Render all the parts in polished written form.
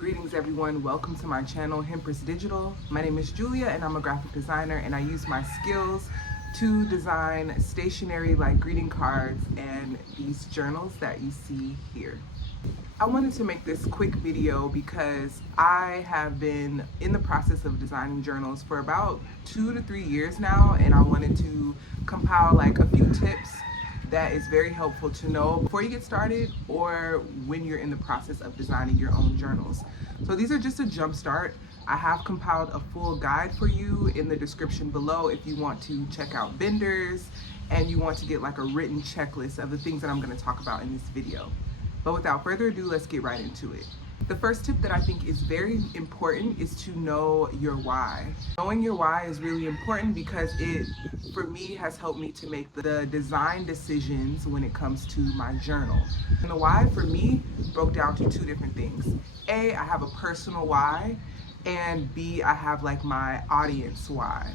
Greetings everyone, welcome to my channel, Hempress Digital. My name is Julia and I'm a graphic designer, and I use my skills to design stationery like greeting cards and these journals that you see here. I wanted to make this quick video because I have been in the process of designing journals for about 2 to 3 years now, and I wanted to compile like a few tips that is very helpful to know before you get started or when you're in the process of designing your own journals. So these are just a jump start. I have compiled a full guide for you in the description below if you want to check out vendors and you want to get like a written checklist of the things that I'm going to talk about in this video. But without further ado, let's get right into it. The first tip that I think is very important is to know your why. Knowing your why is really important because it, for me, has helped me to make the design decisions when it comes to my journal. And the why for me broke down to two different things. A, I have a personal why, and B, I have like my audience why.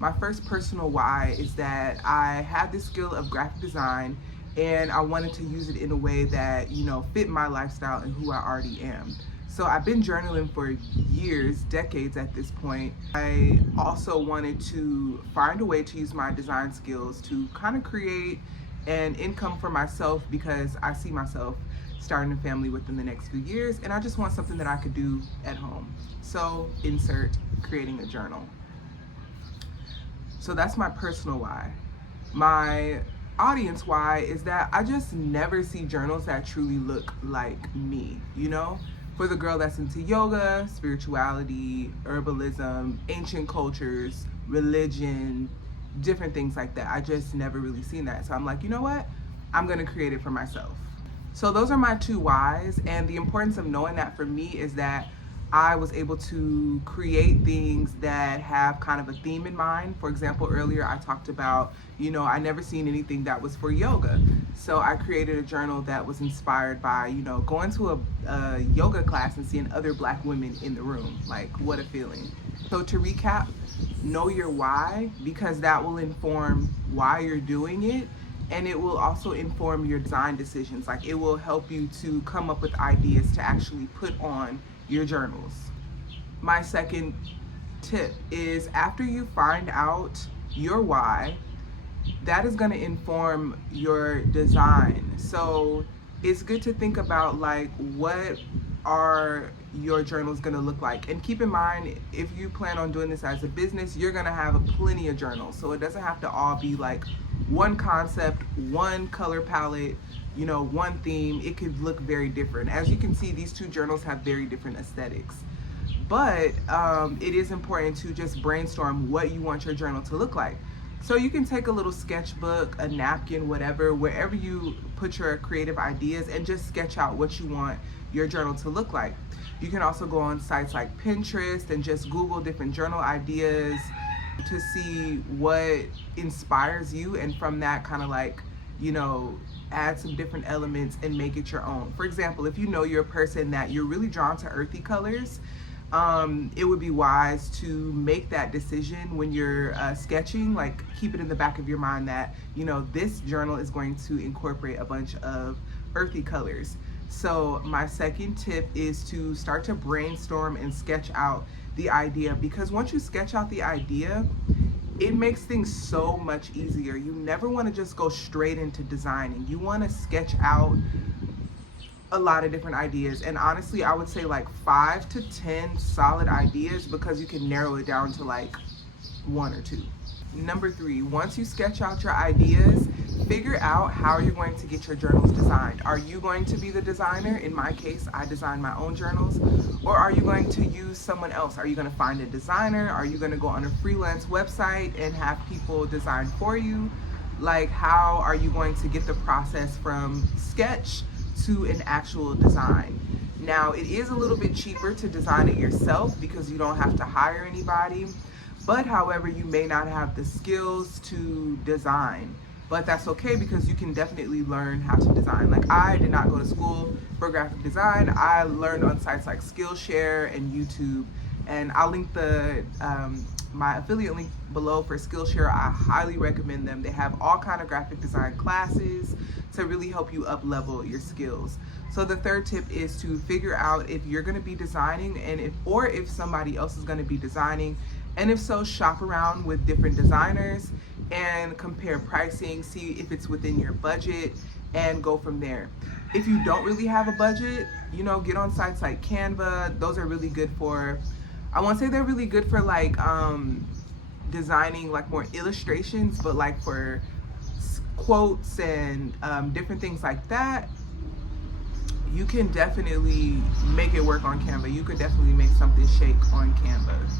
My first personal why is that I had this skill of graphic design and I wanted to use it in a way that, fit my lifestyle and who I already am. So I've been journaling for years, decades at this point. I also wanted to find a way to use my design skills to kind of create an income for myself, because I see myself starting a family within the next few years, and I just want something that I could do at home. So insert creating a journal. So that's my personal why. My audience why is that I just never see journals that truly look like me, for the girl that's into yoga, spirituality, herbalism, ancient cultures, religion, different things like that. I just never really seen that. So I'm like, you know what? I'm gonna create it for myself. So those are my two whys, and the importance of knowing that for me is that I was able to create things that have kind of a theme in mind. For example, earlier I talked about, I never seen anything that was for yoga. So I created a journal that was inspired by, going to a yoga class and seeing other Black women in the room. Like, what a feeling. So to recap, know your why, because that will inform why you're doing it. And it will also inform your design decisions. Like, it will help you to come up with ideas to actually put on your journals. My second tip is, after you find out your why, that is going to inform your design. So it's good to think about like, what are your journals going to look like? And keep in mind, if you plan on doing this as a business, you're going to have plenty of journals. So it doesn't have to all be like one concept, one color palette, one theme. It could look very different. As you can see, these two journals have very different aesthetics. But it is important to just brainstorm what you want your journal to look like. So you can take a little sketchbook, a napkin, whatever, wherever you put your creative ideas, and just sketch out what you want your journal to look like. You can also go on sites like Pinterest and just Google different journal ideas to see what inspires you, and from that kind of like, add some different elements and make it your own. For example, if you're a person that you're really drawn to earthy colors, it would be wise to make that decision when you're sketching. Like, keep it in the back of your mind that, this journal is going to incorporate a bunch of earthy colors. So my second tip is to start to brainstorm and sketch out the idea, because once you sketch out the idea, it makes things so much easier. You never want to just go straight into designing. You want to sketch out a lot of different ideas, and honestly I would say like 5 to 10 solid ideas, because you can narrow it down to like 1 or 2. Number 3, once you sketch out your ideas, figure out how you're going to get your journals designed. Are you going to be the designer? In my case, I design my own journals. Or are you going to use someone else? Are you going to find a designer? Are you going to go on a freelance website and have people design for you? Like, how are you going to get the process from sketch to an actual design? Now, it is a little bit cheaper to design it yourself because you don't have to hire anybody. But however, you may not have the skills to design. But that's okay, because you can definitely learn how to design. Like, I did not go to school for graphic design. I learned on sites like Skillshare and YouTube. And I'll link my affiliate link below for Skillshare. I highly recommend them. They have all kind of graphic design classes to really help you up level your skills. So the third tip is to figure out if you're going to be designing and if somebody else is going to be designing, and if so, shop around with different designers and compare pricing, see if it's within your budget, and go from there. If you don't really have a budget, get on sites like Canva. Those are really good for, I won't say they're really good for like designing like more illustrations, but like for quotes and different things like that, you can definitely make it work on Canva. You could definitely make something shake on Canva.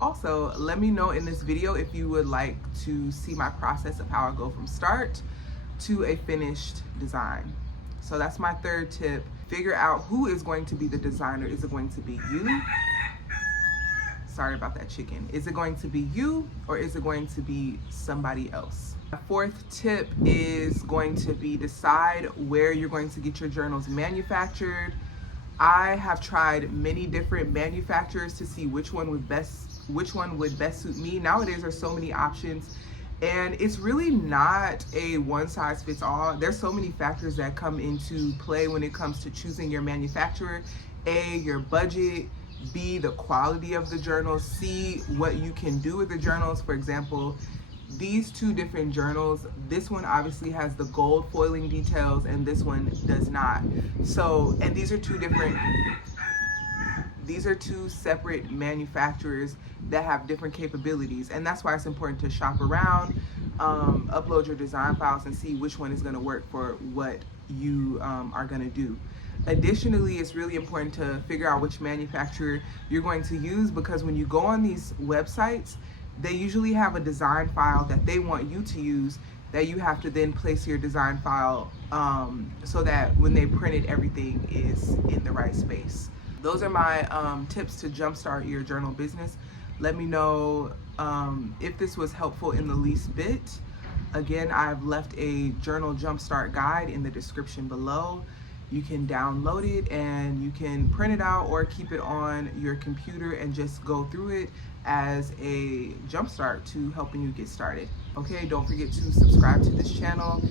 Also, let me know in this video if you would like to see my process of how I go from start to a finished design. So that's my third tip. Figure out who is going to be the designer. Is it going to be you? Sorry about that chicken. Is it going to be you, or is it going to be somebody else? My fourth tip is going to be decide where you're going to get your journals manufactured. I have tried many different manufacturers to see which one would best suit me. Nowadays there's so many options, and it's really not a one size fits all. There's so many factors that come into play when it comes to choosing your manufacturer. A, your budget. B, the quality of the journals. C, what you can do with the journals. For example, these two different journals, this one obviously has the gold foiling details and this one does not. So, and these are two separate manufacturers that have different capabilities, and that's why it's important to shop around, upload your design files, and see which one is going to work for what you are going to do. Additionally, it's really important to figure out which manufacturer you're going to use, because when you go on these websites, they usually have a design file that they want you to use that you have to then place your design file so that when they print it, everything is in the right space. Those are my tips to jumpstart your journal business. Let me know if this was helpful in the least bit. Again, I've left a journal jumpstart guide in the description below. You can download it and you can print it out or keep it on your computer and just go through it as a jumpstart to helping you get started. Okay, don't forget to subscribe to this channel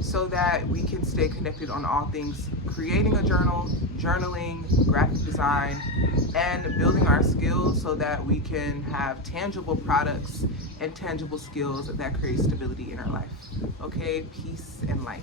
so that we can stay connected on all things creating a journal, journaling, graphic design, and building our skills so that we can have tangible products and tangible skills that create stability in our life. Okay, peace and light.